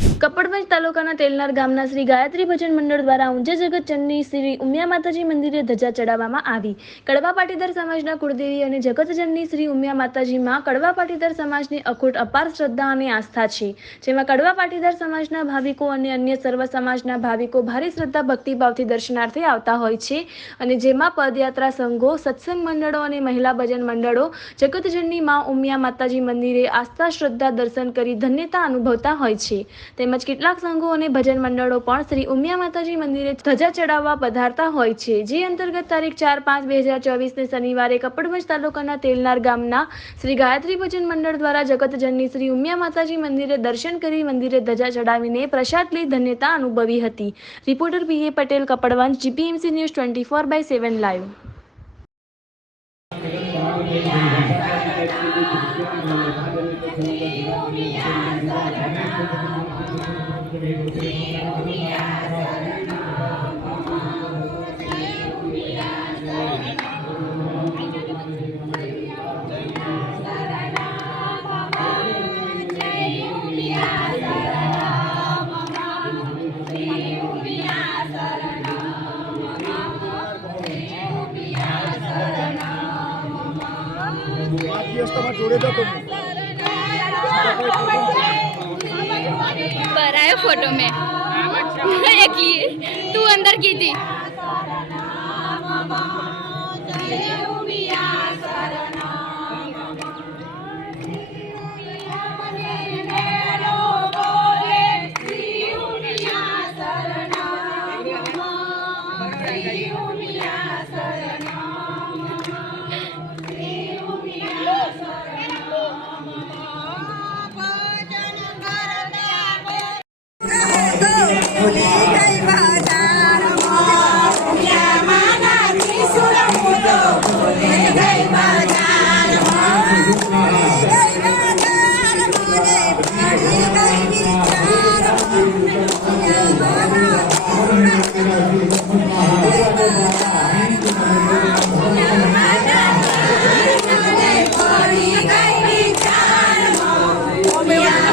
Kapadvanj તાલુકાના તેલનાર ગામના શ્રી ગાયત્રી ભજન મંડળ દ્વારા ઊંઝા જગત ચંદની શ્રી ઉમિયા માતાજી મંદિરે ધજા ચડાવવામાં આવી. કડવા પાટીદાર સમાજના કુળદેવી અને જગતજનની શ્રી ઉમિયા માતાજીમાં કડવા પાટીદાર સમાજની અખૂટ અપાર શ્રદ્ધા અને આસ્થા છે. જેમાં કડવા પાટીદાર સમાજના ભાવિકો અને અન્ય સર્વ સમાજના ભાવિકો ભારે શ્રદ્ધા ભક્તિભાવથી દર્શનાર્થે આવતા હોય છે અને જેમાં પદયાત્રા સંઘો, સત્સંગ મંડળો અને મહિલા ભજન મંડળો જગતજનની માં ઉમિયા માતાજી મંદિરે આસ્થા, શ્રદ્ધા દર્શન કરી ધન્યતા અનુભવતા હોય છે. તેમજ કેટલાક સંઘો અને ભજન મંડળો પણ શ્રી ઉમિયા માતાજી મંદિરે ધજા ચડાવવા પધારતા હોય છે. જે અંતર્ગત તારીખ ચાર પાંચ બે હજાર ચોવીસને શનિવારે કપડવંજ તાલુકાના તેલનાર ગામના શ્રી ગાયત્રી ભજન મંડળ દ્વારા જગતજનની શ્રી ઉમિયા માતાજી મંદિરે દર્શન કરી મંદિરે ધજા ચડાવીને પ્રસાદ લઈ ધન્યતા અનુભવી હતી. Reporter PA Patel, Kapadvanj, GPMC news twenty four by seven live. Oh, पर फ़ोटो में। एकली तू अंदर की थी।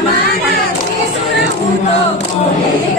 Hermanas, es una junto con el y